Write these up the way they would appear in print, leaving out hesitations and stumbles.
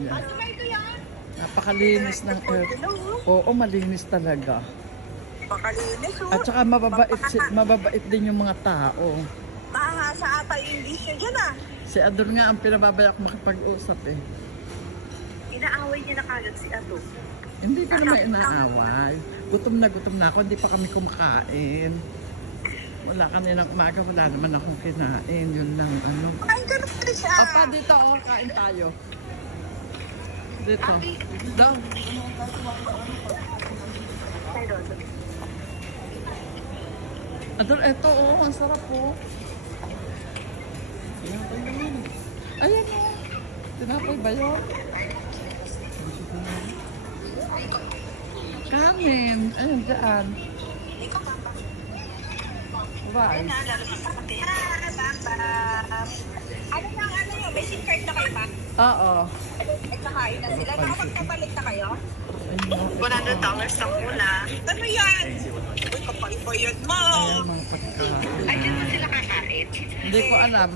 Yan. Napakalinis ng air. Oo, malinis talaga. Pakalinis, oh. At saka mababait din yung mga tao. Mahasa ata yung English niya dyan, ah. Si Ador nga ang pinababaya ko makipag-usap eh. Inaaway niya na kagad si Ato. Hindi ko naman inaaway. Gutom na ako, hindi pa kami kumakain. Wala kaninang umaga, wala naman akong kinain. Yun lang, ano. Kain ka na pala siya. Opa, dito, oh, kain tayo. Dito. Daw. Adol, eto, oh, ang sarap, oh. Ayan, oh. Tinapay ba yun? Kanin. Ayan, dyan. Rice. Ano yun? May SIM card na kayo ba? Oo. Nagkakain na sila. Nakapagpapalit na kayo? $100 ang una. Ano yan? Uy, kapal ba yan, ma? Ayan, mga pagkain. Ay, dyan ba sila kakain? Hindi ko alam.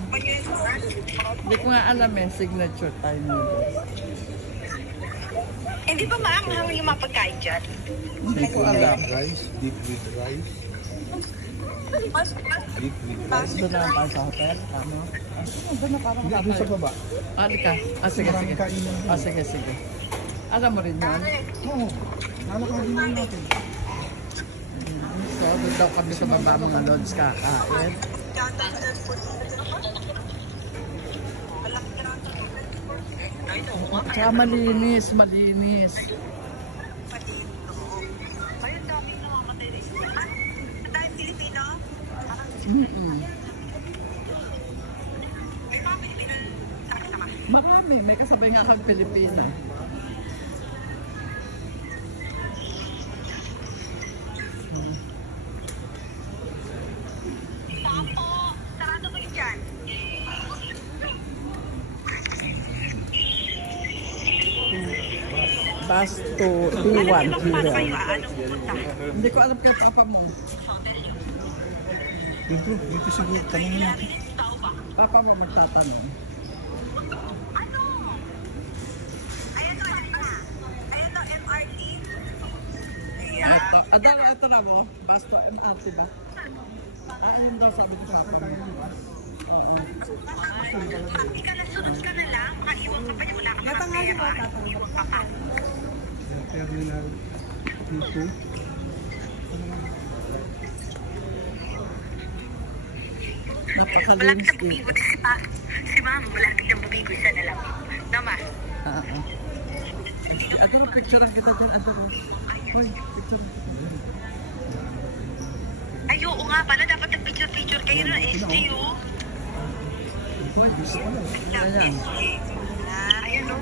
Hindi ko nga alam eh. Signature Thai noodles. Hindi ba maanghang yung mga pagkain dyan? Hindi ko alam. Rice, deep with rice. Deep with rice. Doon na lang tayo sa hotel. Ano? Doon na parang Hindi, doon sa baba. Alika. Sige, sige. Sige, sige. Alam mo rin yun? Oo. Lalakarin lang natin. So, doon daw kami sa baba mga lods kakain. Tsaka malinis, malinis. Ayun, daming namamatay rin. Ang daming Pilipino? May mga Pilipino nakasama. Marami, may kasabay nga kang Pilipina. Tapo, sarado ko yun dyan. Bus to Iwan Paano kayo? here. Anong pupunta? Hindi ko alam kay Papa mo. Dito siguro, tanongin natin. Tao ba? Papa mo magtatanong. Ano? Ayan o, MRT. Adal, ito na mo. Bus to MRT ba? Ayun daw sabi ko Papa mo. Oo. Hindi ka na, sunod ka na lang. Makaiwan ka pa niya. Wala ka pa ng pera. Iwan ka pa. Terminal P2. Malapit Napakalinis na bumigo si Mama. Malapit na bumigo siya na lang. Nama. Oo. Adoro, picturean kita dyan. Adoro. Uy, picturean kita dyan. Ay, oo nga pala. Dapat nag-picture-picture kayo ng SGO. Uy, gusto ko lang. Ayan. Ayan. Ayan o.